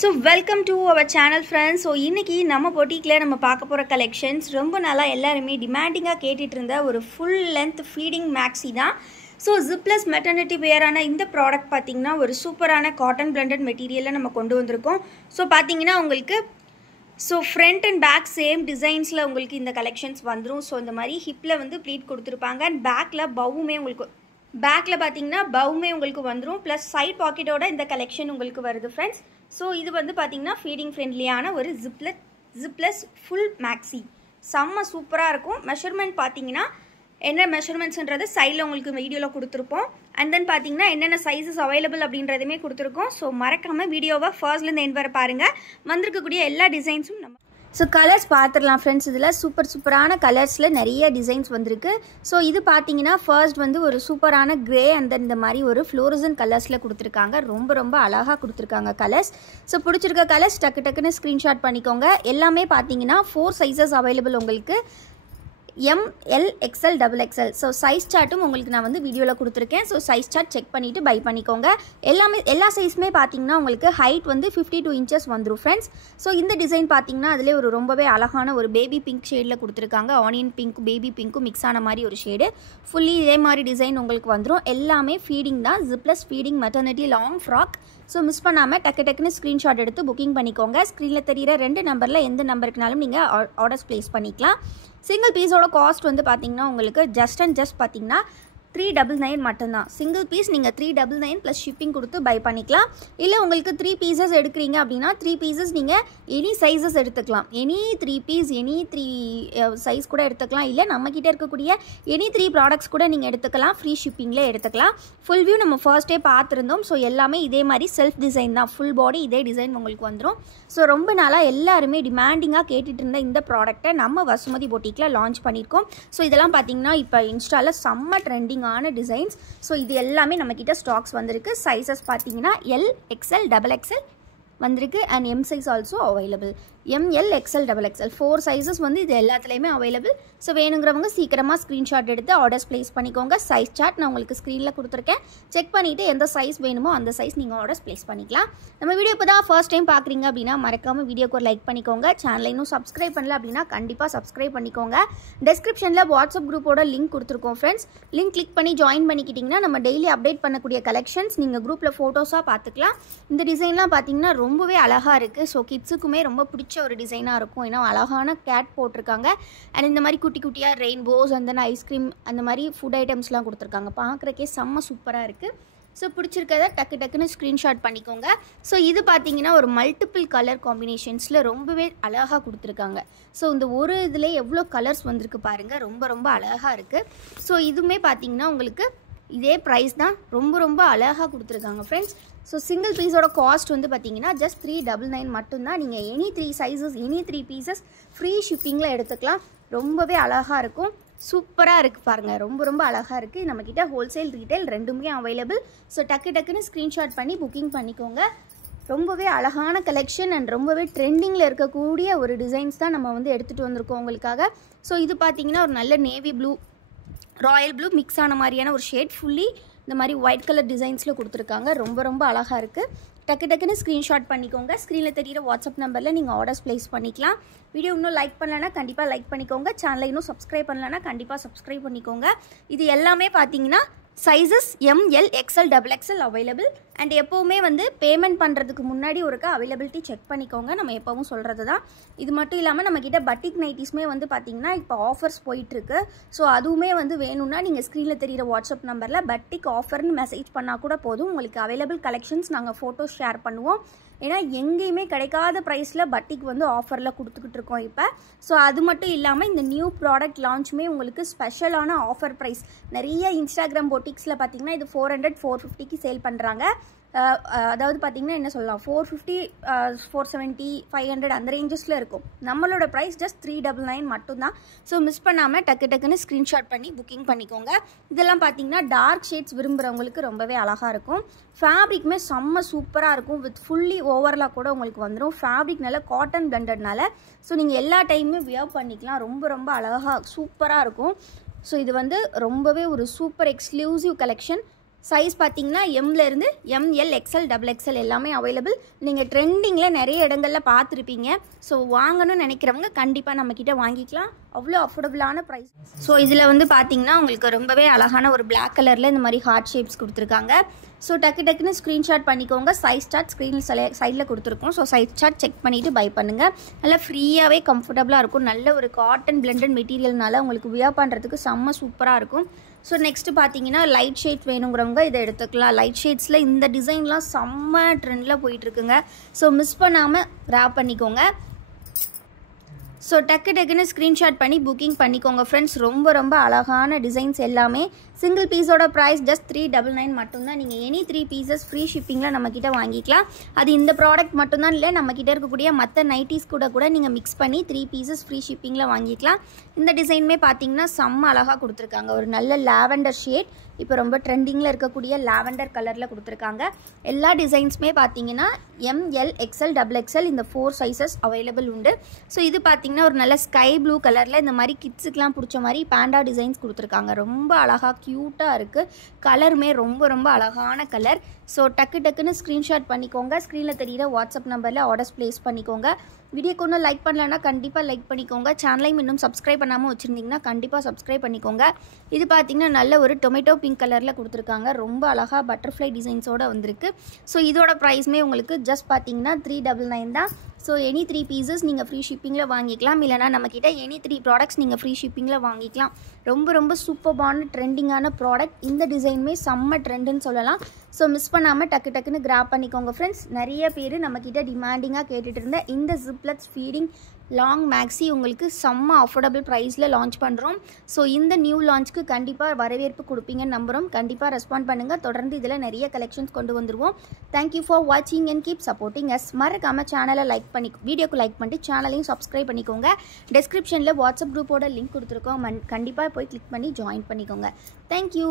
So welcome to our channel friends. So இன்னைக்கு நம்ம பொட்டிக்ல நம்ம பார்க்க போற கலெக்ஷன்ஸ் ரொம்ப நாளா எல்லாரும் டிமாண்டிங்கா கேட்டிட்டு இருந்த ஒரு full length feeding maxi தான். So zipless maternity wear ஆன இந்த ப்ராடக்ட் பாத்தீங்கன்னா ஒரு சூப்பரான காட்டன் blended மெட்டீரியல்ல நம்ம கொண்டு வந்திருக்கோம். So பாத்தீங்கன்னா உங்களுக்கு front and back same designsல உங்களுக்கு இந்த கலெக்ஷன்ஸ் வந்துரும். So இந்த மாதிரி ஹிப்ல வந்து ப்ளீட் கொடுத்திருப்பாங்க and backல பவுமே உங்களுக்கு பேக்ல பாத்தீங்கன்னா பவுமே உங்களுக்கு வந்துரும் plus side pocket ஓட இந்த கலெக்ஷன் உங்களுக்கு வருது friends. So இது வந்து பாத்தீங்கன்னா ஃபீடிங் ஃப்ரெண்ட்லியான ஒரு zipless full maxi செம்ம சூப்பரா இருக்கும். மெஷர்மென்ட் பாத்தீங்கன்னா என்ன மெஷர்மென்ட்ஸ்ன்றது சைடுல உங்களுக்கு வீடியோல கொடுத்திருப்போம். and then பாத்தீங்கன்னா என்னென்ன சைஸஸ் அவேலபிள் அப்படின்றதுமே கொடுத்திருக்கோம். சோ மறக்காம வீடியோவை ஃபர்ஸ்ட்ல இருந்து எண்ட் வரை பாருங்க. வந்திருக்கக்கூடிய எல்லா டிசைன்ஸும் நம்ம So colors பாத்துறலாம் friends. இதுல சூப்பரான கலர்ஸ்ல நிறைய டிசைன்ஸ் வந்திருக்கு. சோ இது பாத்தீங்கன்னா ஃபர்ஸ்ட் வந்து ஒரு சூப்பரான கிரே and then இந்த மாதிரி ஒரு ஃப்ளோரசன்ட் கலர்ஸ்ல கொடுத்திருக்காங்க. ரொம்ப அழகா கொடுத்திருக்காங்க கலர்ஸ். சோ பிடிச்சிருக்க கலர்ஸ் டக்குன்னு ஸ்கிரீன்ஷாட் பண்ணிக்கோங்க. எல்லாமே பாத்தீங்கன்னா 4 சைஸஸ் அவேலபிள் உங்களுக்கு. M, L, XL, XXL. So size chartum உங்களுக்கு நான் வந்து வீடியோல கொடுத்திருக்கேன். So size chart செக் பண்ணிட்டு பை பண்ணிக்கோங்க. எல்லா சைஸ்மே பாத்தீங்கன்னா உங்களுக்கு ஹைட் வந்து 52 inches வந்துரும் friends. So இந்த டிசைன் பாத்தீங்கன்னா அதிலே ஒரு ரொம்பவே அழகான ஒரு பேபி பிங்க் ஷேட்ல கொடுத்திருக்காங்க. Onion pink baby pink mix ஆன மாதிரி ஒரு ஷேட். ஃபுல்லி இதே மாதிரி டிசைன் உங்களுக்கு வந்துரும். எல்லாமே ஃபீடிங் தான். zipless feeding maternity long frock. So miss பண்ணாம டக்குன்னு ஸ்கிரீன்ஷாட் எடுத்து புக்கிங் பண்ணிக்கோங்க. ஸ்கிரீன்ல தெரியுற ரெண்டு நம்பர்ல எந்த நம்பருக்குனாலும் நீங்க ஆர்டர்ஸ் பிளேஸ் பண்ணிக்கலாம். சிங்கிள் பீஸோட காஸ்ட் வந்து பாத்தீங்கன்னா உங்களுக்கு ஜஸ்ட் பாத்தீங்கன்னா 399 மட்டும்தான். சிங்கிள் பீஸ் நீங்கள் 399 ப்ளஸ் ஷிப்பிங் கொடுத்து பை பண்ணிக்கலாம். இல்லை உங்களுக்கு 3 பீசஸ் எடுக்கிறீங்க அப்படின்னா 3 பீசஸ் நீங்கள் எனி சைஸஸ் எடுத்துக்கலாம். எனி 3 பீஸ் எனி 3 சைஸ் கூட எடுத்துக்கலாம். இல்லை நம்மக்கிட்ட இருக்கக்கூடிய எனி 3 ப்ராடக்ட்ஸ் கூட நீங்கள் எடுத்துக்கலாம். ஃப்ரீ ஷிப்பிங்கில் எடுத்துக்கலாம். ஃபுல் வியூ நம்ம ஃபர்ஸ்ட்டே பார்த்துருந்தோம். ஸோ எல்லாமே இதே மாதிரி செல்ஃப் டிசைன் தான். ஃபுல் பாடி இதே டிசைன் உங்களுக்கு வந்துடும். ஸோ ரொம்ப நாளாக எல்லாருமே டிமாண்டிங்காக கேட்டுட்டு இருந்த இந்த ப்ராடக்ட்டை நம்ம வசுமதி பொட்டிக்கில் லான்ச் பண்ணியிருக்கோம். ஸோ இதெல்லாம் பார்த்தீங்கன்னா இப்போ இன்ஸ்டாவில் செம்ம ட்ரெண்டிங் ஆன டிசைன்ஸ். ஸோ இது எல்லாமே நம்மக்கிட்ட ஸ்டாக்ஸ் வந்திருக்கு. சைஸஸ் பார்த்தீங்கன்னா L, XL, XXL வந்திருக்கு and M size also available. M, L, XL, XXL 4 sizes வந்து இது எல்லாத்துலேயுமே அவைலபிள். ஸோ வேணுங்கிறவங்க சீக்கிரமாக ஸ்க்ரீன்ஷாட் எடுத்து ஆர்டர்ஸ் ப்ளேஸ் பண்ணிக்கோங்க. சைஸ் சார்ட் நான் உங்களுக்கு ஸ்க்ரீனில் கொடுத்துருக்கேன். செக் பண்ணிவிட்டு எந்த சைஸ் வேணுமோ அந்த சைஸ் நீங்கள் ஆர்டர்ஸ் ப்ளேஸ் பண்ணிக்கலாம். நம்ம வீடியோ இப்போ தான் ஃபர்ஸ்ட் டைம் பார்க்குறீங்க அப்படின்னா மறக்காமல் வீடியோக்கு ஒரு லைக் பண்ணிக்கோங்க. சேனலை இன்னும் சப்ஸ்கிரைப் பண்ணல அப்படின்னா கண்டிப்பாக சப்ஸ்கிரைப் பண்ணிக்கோங்க. டெஸ்கிரிப்ஷனில் வாட்ஸ்அப் குரூப்போட லிங்க் கொடுத்துருக்கோம் ஃப்ரெண்ட்ஸ். லிங்க் கிளிக் பண்ணி ஜாயின் பண்ணிக்கிட்டிங்கன்னா நம்ம டெய்லி அப்டேட் பண்ணக்கூடிய கலெக்ஷன்ஸ் நீங்கள் குரூப்பில் ஃபோட்டோஸாக பார்த்துக்கலாம். இந்த டிசைன்லாம் பார்த்தீங்கன்னா ரொம்பவே அழகாக இருக்குது. ஸோ கிட்ஸுக்குமே ரொம்ப பிடிச்ச ஒரு டிசைனாக இருக்கும். ஏன்னா அழகான கேட் போட்டிருக்காங்க அண்ட் இந்த மாதிரி குட்டியாக ரெயின்போஸ் அந்த ஐஸ்கிரீம் அந்த மாதிரி ஃபுட் ஐட்டம்ஸ்லாம் கொடுத்துருக்காங்க. பார்க்குறக்கே செம்ம சூப்பராக இருக்குது. ஸோ பிடிச்சிருக்கதை டக்குன்னு ஸ்க்ரீன்ஷாட் பண்ணிக்கோங்க. ஸோ இது பார்த்தீங்கன்னா ஒரு மல்டிபிள் கலர் காம்பினேஷன்ஸில் ரொம்பவே அழகாக கொடுத்துருக்காங்க. ஸோ இந்த ஒரு இதில் எவ்வளோ கலர்ஸ் வந்திருக்கு பாருங்கள். ரொம்ப அழகாக இருக்குது. ஸோ இதுவுமே பார்த்தீங்கன்னா உங்களுக்கு இதே ப்ரைஸ் தான். ரொம்ப அழகாக கொடுத்துருக்காங்க ஃப்ரெண்ட்ஸ். ஸோ சிங்கிள் பீஸோட காஸ்ட் வந்து பார்த்தீங்கன்னா ஜஸ்ட் 399 மட்டும்தான். நீங்கள் any 3 sizes any 3 pieces free ஷிப்பிங்கில் எடுத்துக்கலாம். ரொம்பவே அழகாக இருக்கும். சூப்பராக இருக்குது பாருங்கள். ரொம்ப அழகாக இருக்குது. நம்மக்கிட்ட ஹோல்சேல் ரீட்டைல் ரெண்டுமே அவைலபிள். ஸோ டக்குன்னு ஸ்க்ரீன்ஷாட் பண்ணி புக்கிங் பண்ணிக்கோங்க. ரொம்பவே அழகான கலெக்ஷன் அண்ட் ரொம்பவே ட்ரெண்டிங்கில் இருக்கக்கூடிய ஒரு டிசைன்ஸ் தான் நம்ம வந்து எடுத்துகிட்டு வந்திருக்கோம் உங்களுக்காக. ஸோ இது பார்த்தீங்கன்னா ஒரு நல்ல navy blue Royal blue mix ஆன மாதிரியான ஒரு ஷேட் ஃபுல்லி இந்த மாதிரி ஒயிட் கலர் டிசைன்ஸில் கொடுத்துருக்காங்க. ரொம்ப அழகாக இருக்குது. டக்குன்னு ஸ்க்ரீன்ஷாட் பண்ணிக்கோங்க. ஸ்க்ரீனில் தெரியிற வாட்ஸ்அப் நம்பரில் நீங்கள் ஆர்டர்ஸ் ப்ளேஸ் பண்ணிக்கலாம். வீடியோ இன்னும் லைக் பண்ணலன்னா கண்டிப்பாக லைக் பண்ணிக்கோங்க. சேனலை இன்னும் சப்ஸ்கிரைப் பண்ணலன்னா கண்டிப்பாக சப்ஸ்கிரைப் பண்ணிக்கோங்க. இது எல்லாமே பார்த்தீங்கன்னா sizes M, L, XL, XXL available. And எப்போவுமே வந்து பேமெண்ட் பண்ணுறதுக்கு முன்னாடி ஒருக்கா அவைலபிலிட்டி செக் பண்ணிக்கோங்க. நம்ம எப்போவும் சொல்கிறது தான். இது மட்டும் இல்லாமல் நம்மக்கிட்ட பட்டிக் நைட்டிஸ்மே வந்து பார்த்திங்கன்னா இப்போ ஆஃபர்ஸ் போயிட்டுருக்கு. ஸோ அதுவுமே வந்து வேணும்னா நீங்கள் ஸ்க்ரீனில் தெரியிற வாட்ஸ்அப் நம்பரில் பட்டிக் ஆஃபர்னு மெசேஜ் பண்ணால் கூட போதும். உங்களுக்கு அவைலபிள் கலெக்ஷன்ஸ் நாங்கள் ஃபோட்டோஸ் ஷேர் பண்ணுவோம். ஏன்னா எங்கேயுமே கிடைக்காத ப்ரைஸில் பட்டிக் வந்து ஆஃபரில் கொடுத்துக்கிட்டு இருக்கோம் இப்போ. ஸோ அது மட்டும் இல்லாமல் இந்த நியூ ப்ராடக்ட் லான்ச்சுமே உங்களுக்கு ஸ்பெஷலான ஆஃபர் ப்ரைஸ். நிறைய இன்ஸ்டாகிராம் பொட்டிக்ஸில் பார்த்தீங்கன்னா இது 400 450க்கு சேல் பண்ணுறாங்க. அதாவது பார்த்தீங்கன்னா என்ன சொல்லலாம் 450 470 500 அந்த ரேஞ்சஸில் இருக்கும். நம்மளோட ப்ரைஸ் ஜஸ்ட் 399 மட்டும்தான். ஸோ மிஸ் பண்ணாமல் டக்குன்னு ஸ்க்ரீன்ஷாட் பண்ணி புக்கிங் பண்ணிக்கோங்க. இதெல்லாம் பார்த்தீங்கன்னா டார்க் ஷேட்ஸ் விரும்புகிறவங்களுக்கு ரொம்பவே அழகாக இருக்கும். ஃபேப்ரிக்குமே செம்ம சூப்பராக இருக்கும். வித் ஃபுல்லி ஓவர்லாக் கூட உங்களுக்கு வந்துடும். ஃபேப்ரிக் நல்ல காட்டன் பிளண்டட்னால ஸோ நீங்கள் எல்லா டைமுமே வியர் பண்ணிக்கலாம். ரொம்ப அழகாக சூப்பராக இருக்கும். ஸோ இது வந்து ரொம்பவே ஒரு சூப்பர் எக்ஸ்க்ளூசிவ் கலெக்ஷன். சைஸ் பார்த்தீங்கன்னா எம்லேருந்து எம்எல் எக்ஸ்எல் டபுள் எக்ஸ்எல் எல்லாமே அவைலபிள். நீங்கள் ட்ரெண்டிங்கில் நிறைய இடங்களில் பார்த்துருப்பீங்க. ஸோ வாங்கணும்னு நினைக்கிறவங்க கண்டிப்பாக நம்மக்கிட்ட வாங்கிக்கலாம். அவ்வளோ அஃபோர்டபுளான ப்ரைஸ். ஸோ இதில் வந்து பார்த்தீங்கன்னா உங்களுக்கு ரொம்பவே அழகான ஒரு பிளாக் கலரில் இந்த மாதிரி ஹார்ட் ஷேப்ஸ் கொடுத்துருக்காங்க. ஸோ டக்குன்னு ஸ்க்ரீன்ஷாட் பண்ணிக்கோங்க. சைஸ் சார்ட் ஸ்க்ரீனில் சைடில் கொடுத்துருக்கோம். ஸோ சைஸ் சார்ட் செக் பண்ணிவிட்டு பை பண்ணுங்கள். நல்லா ஃப்ரீயாகவே கம்ஃபர்டபுளாக இருக்கும். நல்ல ஒரு காட்டன் பிளெண்டட் மெட்டீரியல்னால உங்களுக்கு வியர் பண்ணுறதுக்கு செம்ம சூப்பராக இருக்கும். ஸோ நெக்ஸ்ட்டு பார்த்தீங்கன்னா லைட் ஷேட்ஸ் வேணுங்கிறவங்க இதை எடுத்துக்கலாம். லைட் ஷேட்ஸில் இந்த டிசைன்லாம் செம்ம ட்ரெண்டில் போயிட்டுருக்குங்க. ஸோ மிஸ் பண்ணாமல் கிராப் பண்ணிக்கோங்க. ஸோ டக்குன்னு ஸ்க்ரீன்ஷாட் பண்ணி புக்கிங் பண்ணிக்கோங்க ஃப்ரெண்ட்ஸ். ரொம்ப அழகான டிசைன்ஸ் எல்லாமே. சிங்கிள் பீஸோட ப்ரைஸ் ஜஸ்ட் 399 மட்டும்தான். நீங்கள் எனி 3 பீசஸ் ஃப்ரீ ஷிப்பிங்கில் நம்மக்கிட்ட வாங்கிக்கலாம். அது இந்த ப்ராடக்ட் மட்டும்தான் இல்லை, நம்மக்கிட்ட இருக்கக்கூடிய மற்ற நைட்டிஸ் கூட நீங்கள் மிக்ஸ் பண்ணி 3 பீசஸ் ஃப்ரீ ஷிப்பிங்கில் வாங்கிக்கலாம். இந்த டிசைனுமே பார்த்தீங்கன்னா செம்ம அழகாக கொடுத்துருக்காங்க. ஒரு நல்ல லாவெண்டர் ஷேட், இப்போ ரொம்ப ட்ரெண்டிங்கில் இருக்கக்கூடிய லாவெண்டர் கலரில் கொடுத்துருக்காங்க. எல்லா டிசைன்ஸுமே பார்த்தீங்கன்னா எம்எல் எக்ஸ்எல் டபுள் எக்ஸ்எல் இந்த 4 சைஸஸ் அவைலபிள் உண்டு. ஸோ இது பார்த்தீங்கன்னா ஒரு நல்ல ஸ்கை ப்ளூ கலரில் இந்த மாதிரி கிட்ஸுக்கெலாம் பிடிச்ச மாதிரி பேண்டா டிசைன்ஸ் கொடுத்துருக்காங்க. ரொம்ப அழகாக க்யூட்டாக இருக்குது. கலருமே ரொம்ப அழகான கலர். ஸோ டக்குன்னு ஸ்க்ரீன்ஷாட் பண்ணிக்கோங்க. ஸ்க்ரீனில் தெரிகிற வாட்ஸ்அப் நம்பரில் ஆர்டர்ஸ் ப்ளேஸ் பண்ணிக்கோங்க. வீடியோக்கு ஒன்றும் லைக் பண்ணலன்னா கண்டிப்பாக லைக் பண்ணிக்கோங்க. சேனலையும் இன்னும் சப்ஸ்கிரைப் பண்ணாமல் வச்சுருந்தீங்கன்னா கண்டிப்பாக சப்ஸ்கிரைப் பண்ணிக்கோங்க. இது பார்த்திங்கன்னா நல்ல ஒரு டொமேட்டோ பிங்க் கலரில் கொடுத்துருக்காங்க. ரொம்ப அழகாக பட்டர்ஃப்ளை டிசைன்ஸோடு வந்திருக்கு. ஸோ இதோட ப்ரைஸுமே உங்களுக்கு ஜஸ்ட் பார்த்திங்கன்னா 399 தான். ஸோ எனி 3 பீசஸ் நீங்கள் ஃப்ரீ ஷிப்பிங்கில் வாங்கிக்கலாம். இல்லைனா நம்மக்கிட்ட எனி 3 ப்ராடக்ட்ஸ் நீங்கள் ஃப்ரீ ஷிப்பிங்கில் வாங்கிக்கலாம். ரொம்ப சூப்பர்பான ட்ரெண்டிங்கான ப்ராடக்ட். இந்த டிசைனுமே செம்ம ட்ரெண்டுன்னு சொல்லலாம். ஸோ மிஸ் பண்ணாமல் டக்குன்னு கிராப் பண்ணிக்கோங்க ஃப்ரெண்ட்ஸ். நிறைய பேர் நம்மக்கிட்ட டிமாண்டிங்காக கேட்டுட்டு இருந்த இந்த ஜிப்லெட்ஸ் ஃபீடிங் லாங் மேக்ஸி உங்களுக்கு செம்ம அஃபோர்டபுள் ப்ரைஸில் லான்ச் பண்ணுறோம். ஸோ இந்த நியூ லான்ச்சுக்கு கண்டிப்பாக வரவேற்பு கொடுப்பீங்கன்னு நம்புகிறோம். கண்டிப்பாக ரெஸ்பாண்ட் பண்ணுங்கள். தொடர்ந்து இதில் நிறைய கலெக்ஷன்ஸ் கொண்டு வந்துடுவோம். தேங்க்யூ ஃபார் வாட்சிங் அண்ட் கீப் சப்போர்ட்டிங் அஸ். மறக்காமல் சேனலை லைக் பண்ணி வீடியோக்கு லைக் பண்ணிட்டு சேனலையும் சப்ஸ்கிரைப் பண்ணிக்கோங்க. டிஸ்கிரிப்ஷனில் வாட்ஸ்அப் குரூப்போட லிங்க் கொடுத்துருக்கோம். கண்டிப்பாக போய் கிளிக் பண்ணி ஜாயின் பண்ணிக்கோங்க. தேங்க்யூ.